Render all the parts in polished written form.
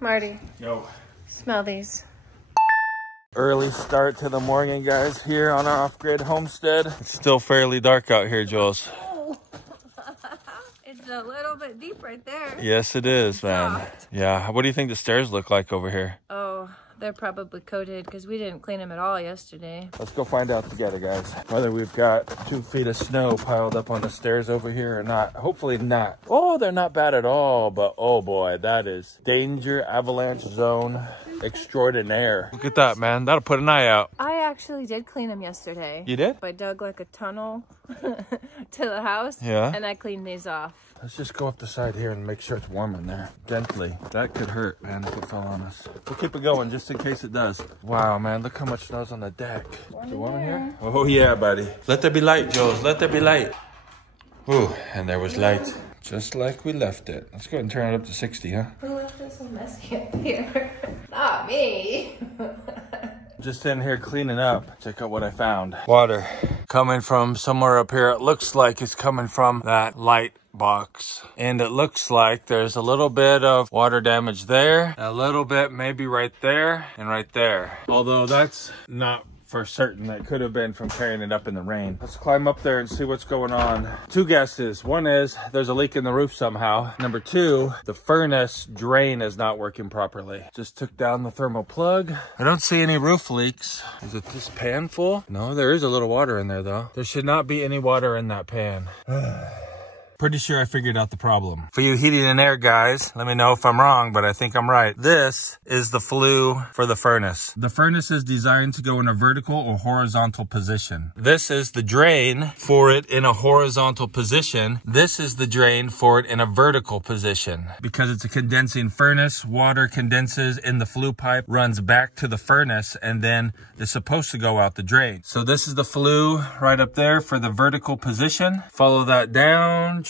Marty. Yo. Smell these. Early start to the morning, guys, here on our off-grid homestead. It's still fairly dark out here, Jules. Oh. It's a little bit deep right there. Yes, it is, man. Soft. Yeah. What do you think the stairs look like over here? Oh, they're probably coated because we didn't clean them at all yesterday. Let's go find out together, guys. Whether we've got 2 feet of snow piled up on the stairs over here or not. Hopefully not. Oh, they're not bad at all, but oh boy, that is danger avalanche zone extraordinaire. Look at that, man. That'll put an eye out. I actually did clean them yesterday. You did? I dug like a tunnel to the house. Yeah. And I cleaned these off. Let's just go up the side here and make sure it's warm in there. Gently. That could hurt, man, if it fell on us. We'll keep it going just in case it does. Wow, man, look how much snow's on the deck. Is it warm in here? Oh, yeah, buddy. Let there be light, Jules. Let there be light. Ooh, and there was light. Just like we left it. Let's go ahead and turn it up to 60, huh? Who left it so messy up here? Not me. Just in here cleaning up. Check out what I found. Water coming from somewhere up here. It looks like it's coming from that light box. And it looks like there's a little bit of water damage there. A little bit maybe right there and right there. Although that's not for certain. That could have been from carrying it up in the rain. Let's climb up there and see what's going on. 2 guesses. One is there's a leak in the roof somehow. Number 2, the furnace drain is not working properly. Just took down the thermal plug. I don't see any roof leaks. Is it this pan full? No, there is a little water in there though. There should not be any water in that pan. Pretty sure I figured out the problem. For you heating and air guys, let me know if I'm wrong, but I think I'm right. This is the flue for the furnace. The furnace is designed to go in a vertical or horizontal position. This is the drain for it in a horizontal position. This is the drain for it in a vertical position. Because it's a condensing furnace, water condenses in the flue pipe, runs back to the furnace, and then is supposed to go out the drain. So this is the flue right up there for the vertical position. Follow that down.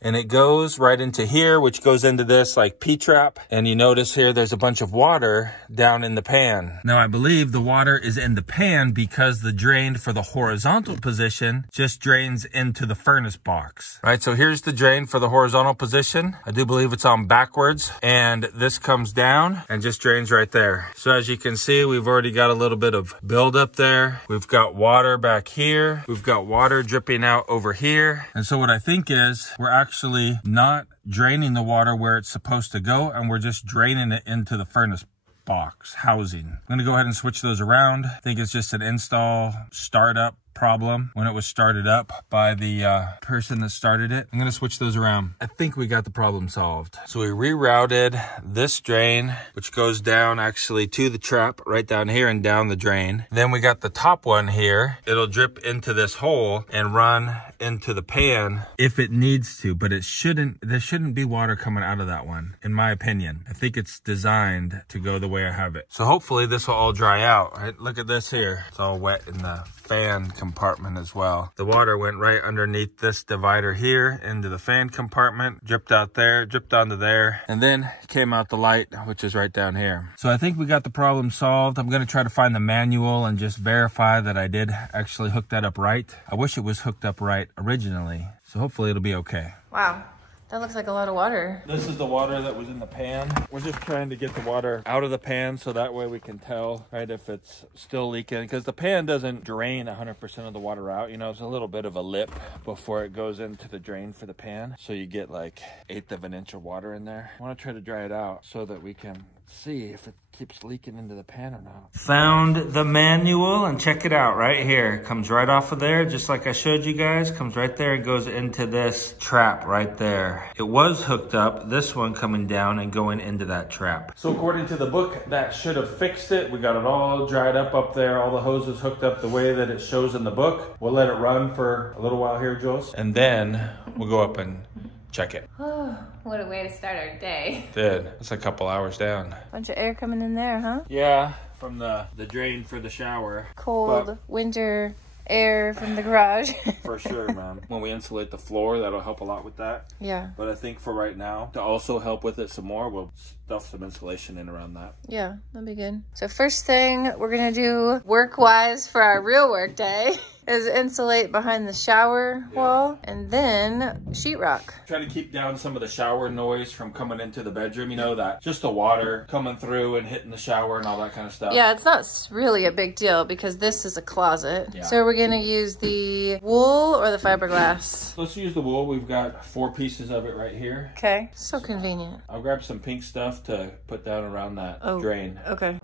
And it goes right into here, which goes into this like P-trap. And you notice here, there's a bunch of water down in the pan. Now, I believe the water is in the pan because the drain for the horizontal position just drains into the furnace box, right? So here's the drain for the horizontal position. I do believe it's on backwards, and this comes down and just drains right there. So as you can see, we've already got a little bit of buildup there. We've got water back here. We've got water dripping out over here. And so what I think is, we're actually not draining the water where it's supposed to go, and we're just draining it into the furnace box housing. I'm gonna go ahead and switch those around. I think it's just an install startup problem when it was started up by the person that started it. I'm gonna switch those around. I think we got the problem solved. So we rerouted this drain, which goes down actually to the trap right down here and down the drain. Then we got the top one here. It'll drip into this hole and run into the pan if it needs to, but it shouldn't. There shouldn't be water coming out of that one, in my opinion. I think it's designed to go the way I have it. So hopefully this will all dry out, right? Look at this here. It's all wet in the fan compartment as well. The water went right underneath this divider here into the fan compartment, dripped out there, dripped onto there, and then came out the light, which is right down here. So I think we got the problem solved. I'm going to try to find the manual and just verify that I did actually hook that up right. I wish it was hooked up right originally, so hopefully it'll be okay. Wow. That looks like a lot of water. This is the water that was in the pan. We're just trying to get the water out of the pan so that way we can tell, right, if it's still leaking. Because the pan doesn't drain 100% of the water out. You know, it's a little bit of a lip before it goes into the drain for the pan. So you get like 1/8 of an inch of water in there. I want to try to dry it out so that we can see if it keeps leaking into the pan or not. Found the manual, and check it out right here. It comes right off of there, just like I showed you guys. Comes right there and goes into this trap right there. It was hooked up, this one coming down and going into that trap. So according to the book, that should have fixed it. We got it all dried up there, all the hoses hooked up the way that it shows in the book. We'll let it run for a little while here, Jules, and then we'll go up and check it. Oh, what a way to start our day. Did. It's a couple hours down. Bunch of air coming in there, huh? Yeah, from the drain for the shower. Cold winter air from the garage. For sure, man. When we insulate the floor, that'll help a lot with that. Yeah. But I think for right now, to also help with it some more, we'll stuff some insulation in around that. Yeah, that'll be good. So first thing we're gonna do work-wise for our real work day is insulate behind the shower wall and then sheetrock. Trying to keep down some of the shower noise from coming into the bedroom. You know, that just the water coming through and hitting the shower and all that kind of stuff. Yeah, it's not really a big deal because this is a closet. Yeah. So we're gonna use the wool or the fiberglass? Let's use the wool. We've got 4 pieces of it right here. Okay, so convenient. I'll grab some pink stuff to put down around that drain. Okay.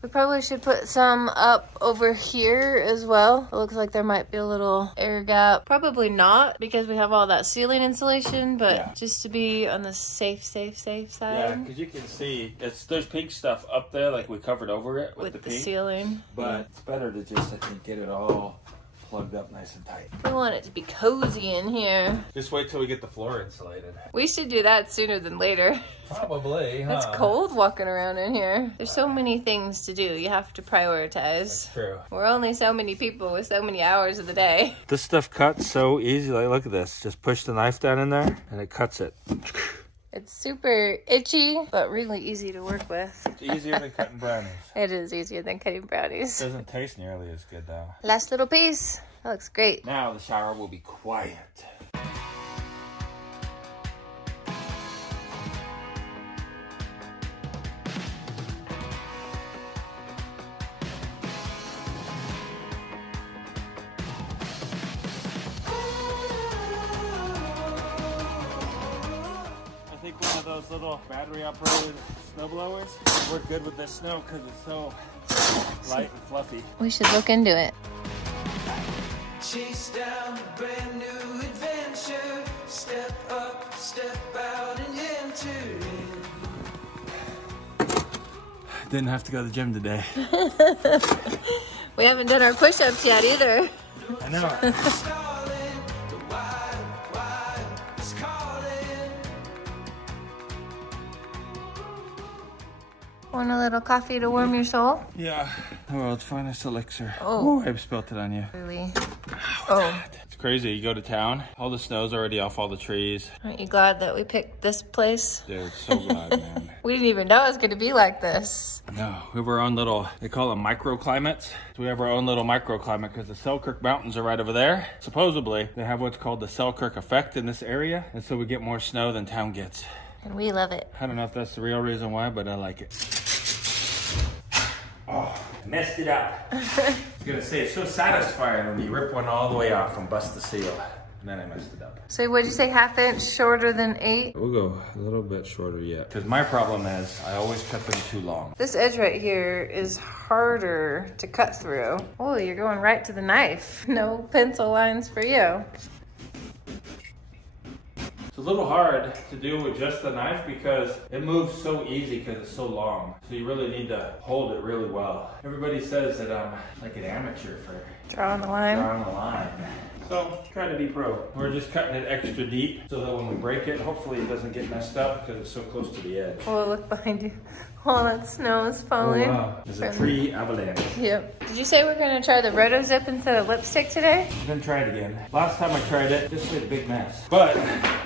We probably should put some up over here as well. It looks like there might be a little air gap. Probably not because we have all that ceiling insulation, but just to be on the safe side. Yeah, because you can see there's pink stuff up there, like we covered over it with the pink. Ceiling. But it's better to just, I think, get it all plugged up nice and tight. We want it to be cozy in here. Just wait till we get the floor insulated. We should do that sooner than later. Probably, huh? It's cold walking around in here. There's so many things to do. You have to prioritize. That's true. We're only so many people with so many hours of the day. This stuff cuts so easy. Like, look at this. Just push the knife down in there and it cuts it. It's super itchy, but really easy to work with. It's easier than cutting brownies. It is easier than cutting brownies. It doesn't taste nearly as good though. Last little piece. That looks great. Now the shower will be quiet. I think one of those little battery-operated snow blowers work good with this snow because it's so light and fluffy. We should look into it. Chase down a brand new adventure. Step up, step out and enter in. Didn't have to go to the gym today. We haven't done our push-ups yet either. I know. Want a little coffee to warm your soul? Yeah. The world's finest elixir. Oh. I've spilt it on you. Really? Oh. It's crazy. You go to town, all the snow's already off all the trees. Aren't you glad that we picked this place? Dude, so glad, man. We didn't even know it was going to be like this. No, we have our own little, they call them microclimates. So we have our own little microclimate because the Selkirk Mountains are right over there. Supposedly, they have what's called the Selkirk effect in this area. And so we get more snow than town gets. And we love it. I don't know if that's the real reason why, but I like it. Oh, messed it up. I was gonna say, it's so satisfying when you rip one all the way off and bust the seal. And then I messed it up. So what'd you say, 1/2 inch shorter than 8? We'll go a little bit shorter yet. Because my problem is, I always cut them too long. This edge right here is harder to cut through. Oh, you're going right to the knife. No pencil lines for you. It's a little hard to do with just the knife because it moves so easy because it's so long. So you really need to hold it really well. Everybody says that I'm like an amateur for Drawing the line. drawing the line. So try to be pro. We're just cutting it extra deep so that when we break it, hopefully it doesn't get messed up because it's so close to the edge. Oh, look behind you. All that snow is falling. Oh, wow. There's a tree avalanche. Yep. Did you say we're going to try the Roto Zip instead of lipstick today? I'm gonna try it again. Last time I tried it, this made a big mess. But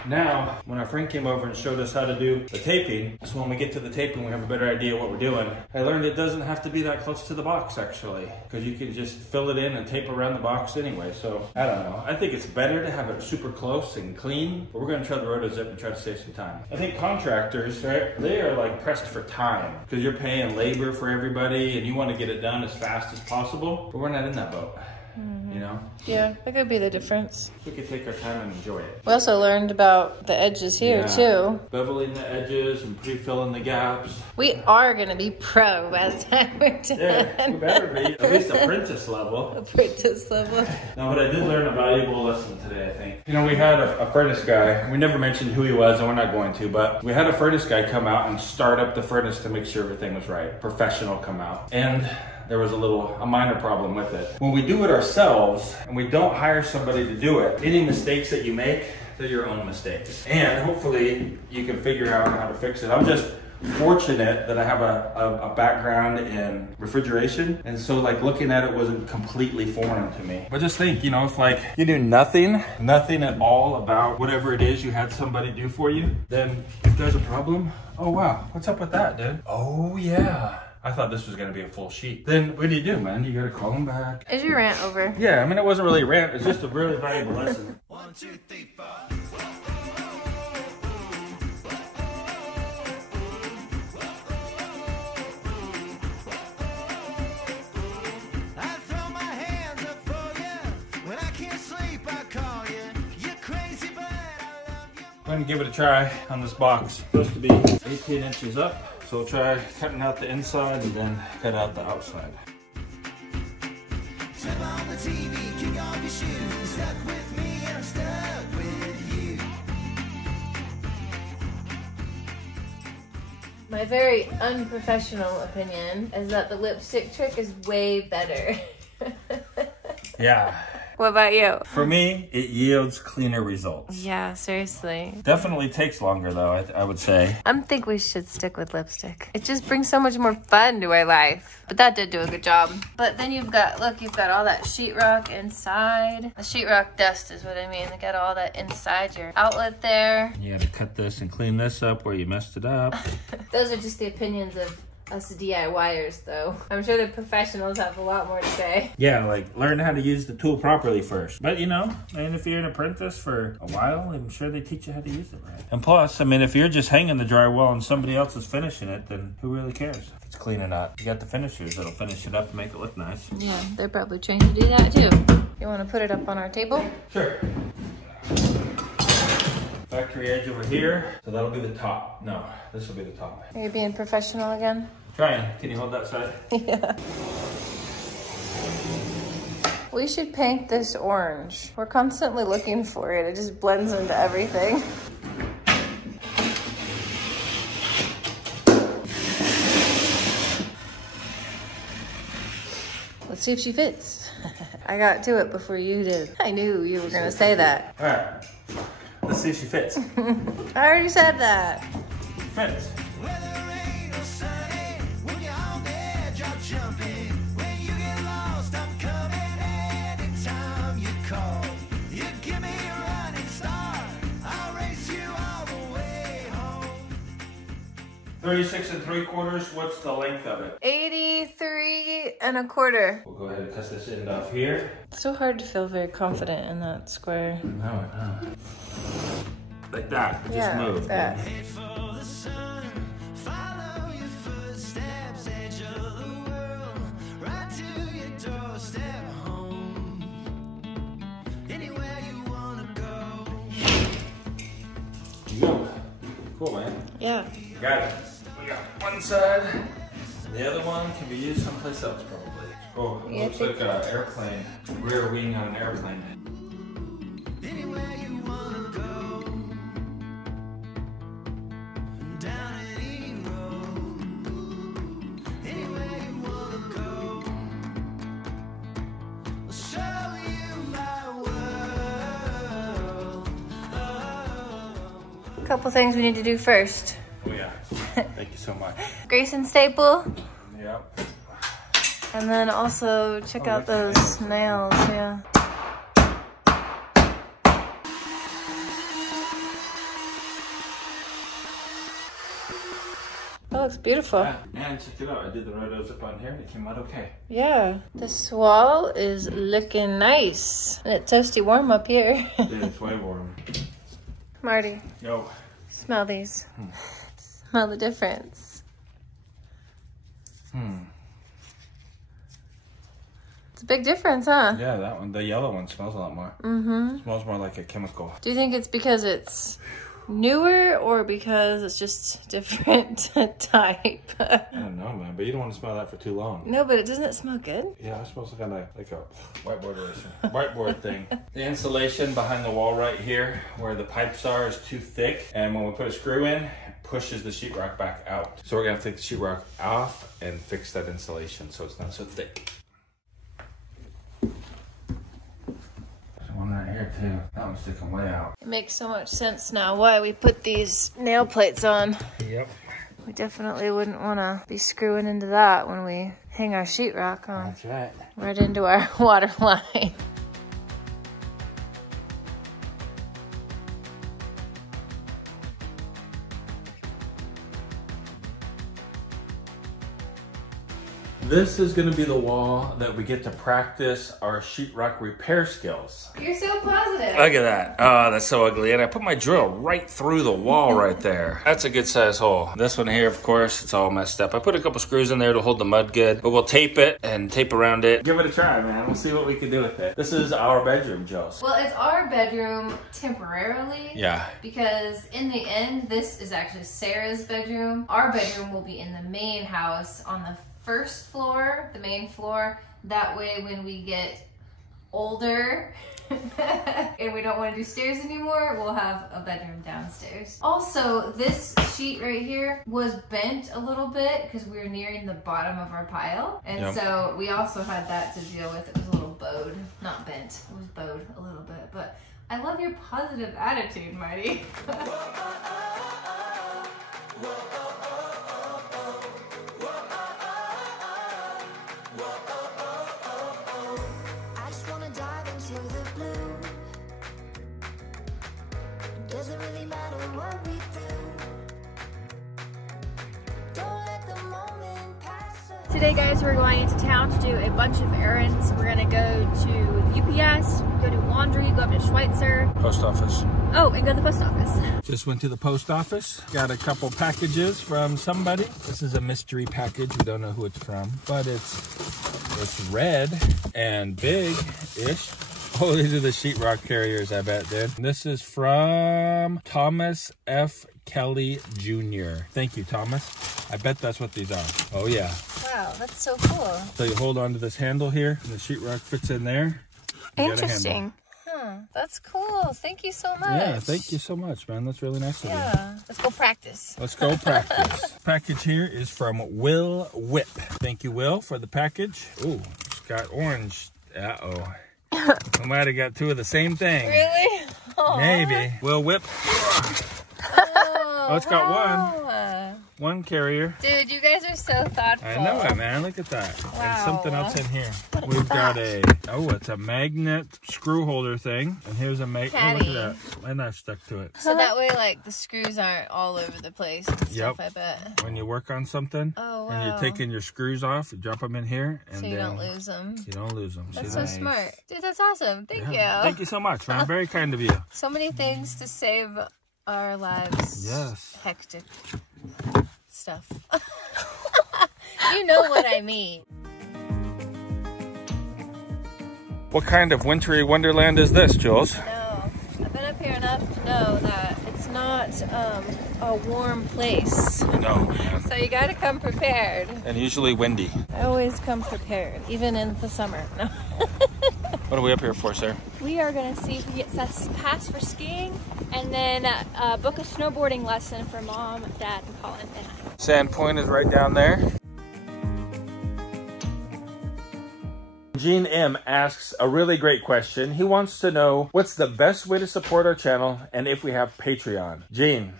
now, when our friend came over and showed us how to do the taping, so when we get to the taping, we have a better idea what we're doing. I learned it doesn't have to be that close to the box, actually, because you can just fill it in and tape around the box anyway. So, I don't know. I think it's better to have it super close and clean, but we're gonna try the Roto Zip and try to save some time. I think contractors, right, they are like pressed for time, because you're paying labor for everybody and you want to get it done as fast as possible, but we're not in that boat. You know? Yeah, that could be the difference. We could take our time and enjoy it. We also learned about the edges here too. Beveling the edges and pre-filling the gaps. We are going to be pro by the time we're done. Yeah, we better be at least apprentice level. Apprentice level. No, but I did learn a valuable lesson today, I think. You know, we had a furnace guy. We never mentioned who he was, and we're not going to, but we had a furnace guy come out and start up the furnace to make sure everything was right. Professional come out. And there was a minor problem with it. When we do it ourselves and we don't hire somebody to do it, any mistakes that you make, they're your own mistakes. And hopefully you can figure out how to fix it. I'm just fortunate that I have a background in refrigeration, and so like looking at it wasn't completely foreign to me. But just think, you know, if like you knew nothing at all about whatever it is you had somebody do for you, then if there's a problem, oh wow, what's up with that, dude? Oh yeah, I thought this was gonna be a full sheet. Then what do, man? You gotta call them back. Is your rant over? Yeah, I mean, it wasn't really a rant, it's just a really valuable lesson. 1, 2, 3, 4. Go ahead and give it a try on this box. It's supposed to be 18 inches up, so we'll try cutting out the inside and then cut out the outside. Turn on the TV, kick off your shoes. Stuck with me and I'm stuck with you. My very unprofessional opinion is that the lipstick trick is way better. Yeah. What about you? For me, it yields cleaner results. Yeah, seriously. Definitely takes longer though, I would say. I think we should stick with lipstick. It just brings so much more fun to our life. But that did do a good job. But then you've got, look, you've got all that sheetrock inside. The sheetrock dust is what I mean. They got all that inside your outlet there. You gotta cut this and clean this up where you messed it up. Those are just the opinions of us DIYers, though. I'm sure the professionals have a lot more to say. Yeah, like learn how to use the tool properly first. But you know, and if you're an apprentice for a while, I'm sure they teach you how to use it right. And plus, I mean, if you're just hanging the drywall and somebody else is finishing it, then who really cares if it's clean or not? You got the finishers that'll finish it up and make it look nice. Yeah, they're probably trained to do that too. You want to put it up on our table? Sure. Factory edge over here, so that'll be the top. No, this will be the top. Are you being professional again? Trying. Can you hold that side? Yeah. We should paint this orange. We're constantly looking for it. It just blends into everything. Let's see if she fits. I got to it before you did. I knew you were gonna say that. All right. Let's see if she fits. I already said that. Fits. Whether rain or sunny, when you're on the edge, I'm jumping. When you get lost, I'm coming anytime you call. You give me a running start, I'll race you all the way home. 36 3/4. What's the length of it? 83 1/4. We'll go ahead and cut this end off here. It's so hard to feel very confident in that square. No, like that. Just Yeah, move. like that. Head for the sun, follow your footsteps, edge of the world, right to your doorstep home. Anywhere you wanna go. You go. Cool, man. Yeah. Got it. We got one side. The other one can be used someplace else, probably. Oh, it Yeah, looks like an airplane. Rear wing on an airplane. Anywhere you wanna go. Down an Eden Road. Anywhere you wanna go. I'll show you my world. Oh. A couple things we need to do first. Oh yeah. Thank you so much. Grayson staple, Yep. and then also check out those nails, yeah. That looks beautiful. Yeah. And check it out. I did the rotos up on here and it came out okay. Yeah. This wall is looking nice. And it's toasty warm up here. Dude, it's way warm. Marty, Yo. smell these. Smell the difference. It's a big difference, huh? Yeah, that one. The yellow one smells a lot more. Mm-hmm. It smells more like a chemical. Do you think it's because it's newer or because it's just different type? I don't know, man, but you don't want to smell that for too long. No, but doesn't it smell good? Yeah, it smells like a whiteboard eraser. Whiteboard thing. The insulation behind the wall right here, where the pipes are, is too thick. And when we put a screw in, it pushes the sheetrock back out. So we're gonna have to take the sheetrock off and fix that insulation so it's not so thick. There's one right here too. That one's sticking way out. It makes so much sense now why we put these nail plates on. Yep. We definitely wouldn't want to be screwing into that when we hang our sheetrock on. That's right. Right into our water line. This is going to be the wall that we get to practice our sheetrock repair skills. You're so positive. Look at that. Oh, that's so ugly. And I put my drill right through the wall right there. That's a good size hole. This one here, of course, it's all messed up. I put a couple screws in there to hold the mud good, but we'll tape it and tape around it. Give it a try, man. We'll see what we can do with it. This is our bedroom, Joe. Well, it's our bedroom temporarily. Yeah. Because in the end, this is actually Sarah's bedroom. Our bedroom will be in the main house on the first floor, the main floor. That way when we get older and we don't want to do stairs anymore, we'll have a bedroom downstairs. Also, this sheet right here was bent a little bit because we were nearing the bottom of our pile. And so we also had that to deal with. It was a little bowed, not bent, it was bowed a little bit. But I love your positive attitude, Marty. Doesn't really matter what we do. Don't let the moment pass us. Today, guys, we're going into town to do a bunch of errands. We're gonna go to UPS, go do laundry, go up to Schweitzer. Post office. Oh, and go to the post office. Just went to the post office. Got a couple packages from somebody. This is a mystery package. We don't know who it's from, but it's red and big-ish. Oh, these are the sheetrock carriers, I bet, dude. This is from Thomas F. Kelly Jr. Thank you, Thomas. I bet that's what these are. Oh, yeah. Wow, that's so cool. So you hold on to this handle here, and the sheetrock fits in there. Interesting. Huh, that's cool. Thank you so much. Yeah, thank you so much, man. That's really nice of you. Yeah, let's go practice. Let's go practice. Package here is from Will Whip. Thank you, Will, for the package. Ooh, it's got orange. Uh-oh. I might have got two of the same thing. Really? Aww. Maybe. Will Whip. Oh, it's got one carrier. Dude, you guys are so thoughtful. I know it, man. Look at that. Wow. There's something else in here. We've got it's a magnet screw holder thing. And here's a magnet. Oh, look at that. My knife stuck to it. So that way, like, the screws aren't all over the place and stuff, I bet. When you work on something, and you're taking your screws off, you drop them in here. And so you don't lose them. You don't lose them. That's so smart. Dude, that's awesome. Thank you. Thank you so much, man. Very kind of you. So many things to save our lives. Yes. Hectic stuff. You know what I mean. What kind of wintry wonderland is this, Jules? No, I've been up here enough to know that it's not a warm place. No, man. So you gotta come prepared. And usually windy. I always come prepared, even in the summer. No. What are we up here for, sir? We are gonna see if we get pass for skiing, and then book a snowboarding lesson for Mom, Dad, and Colin and I. Sandpoint is right down there. Gene M asks a really great question. He wants to know what's the best way to support our channel and if we have Patreon. Gene,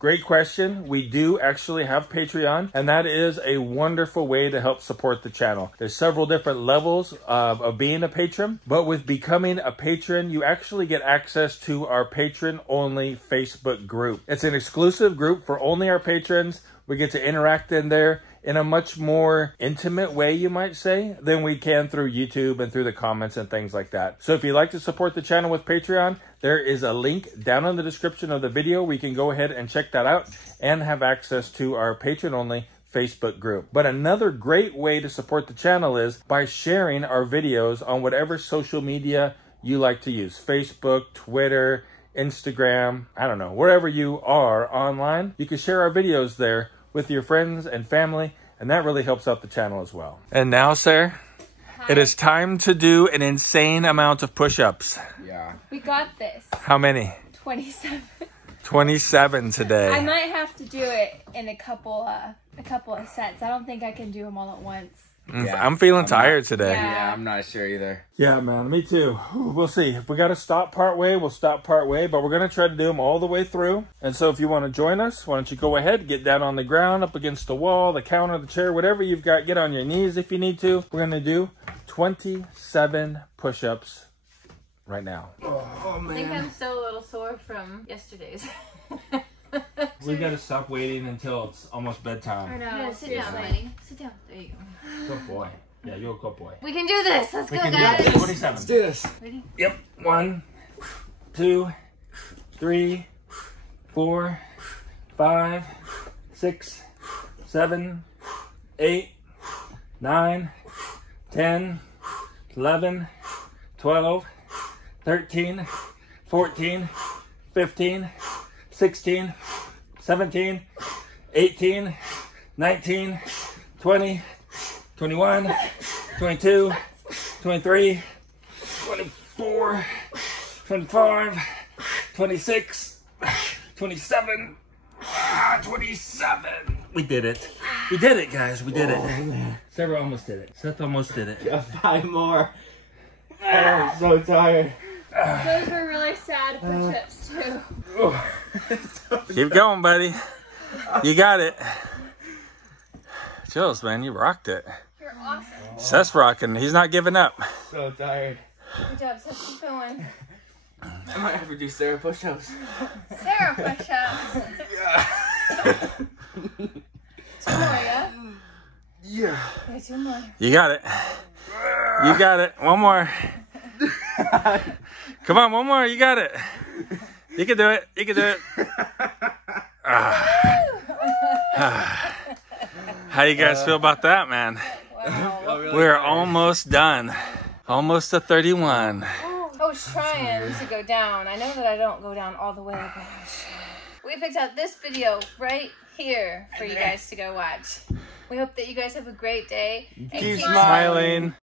great question. We do actually have Patreon, and that is a wonderful way to help support the channel. There's several different levels of being a patron, but with becoming a patron, you actually get access to our patron-only Facebook group. It's an exclusive group for only our patrons. We get to interact in there in a much more intimate way, you might say, than we can through YouTube and through the comments and things like that. So if you'd like to support the channel with Patreon, there is a link down in the description of the video where you can go ahead and check that out and have access to our patron-only Facebook group. But another great way to support the channel is by sharing our videos on whatever social media you like to use. Facebook, Twitter, Instagram, I don't know, wherever you are online, you can share our videos there with your friends and family, and that really helps out the channel as well. And now, Sarah, it is time to do an insane amount of push-ups. Yeah. We got this. How many? 27. 27 today. I might have to do it in a couple of sets. I don't think I can do them all at once. I'm feeling tired today. Yeah, I'm not sure either. Yeah, man, me too. We'll see. If we got to stop part way, we'll stop part way, but we're going to try to do them all the way through. And so if you want to join us, why don't you go ahead, get down on the ground, up against the wall, the counter, the chair, whatever you've got. Get on your knees if you need to. We're going to do 27 push-ups right now. I think I'm still a little sore from yesterday's. We got to stop waiting until it's almost bedtime. I know. Yeah, Sit down, buddy. Sit down. There you go. Good boy. Yeah, you're a good boy. We can do this. Let's We go, can guys. do it. 27. Let's do this. Ready? Yep. 1, 2, 3, 4, 5, 6, 7, 8, 9, 10, 11, 12, 13, 14, 15, 16, 17, 18, 19, 20, 21, 22, 23, 24, 25, 26, 27, 27. We did it. We did it, guys. We did it. Sarah almost did it. Seth almost did it. 5 more. Oh, I'm so tired. Those were really sad push-ups too. Keep going, buddy. You got it. Jules, man, you rocked it. You're awesome. Seth's rocking. He's not giving up. So tired. Good job, Seth. Keep going. I might have to do Sarah push-ups. Sarah push-ups. Two more, yeah? Yeah. Okay, two more. You got it. You got it. One more. Come on, one more. You got it. You can do it. You can do it. How you guys feel about that, man? Wow. We're almost done. Almost to 31. I was trying to go down. I know that I don't go down all the way, but I was trying. We picked out this video right here for you guys to go watch. We hope that you guys have a great day. And Keep Smiling.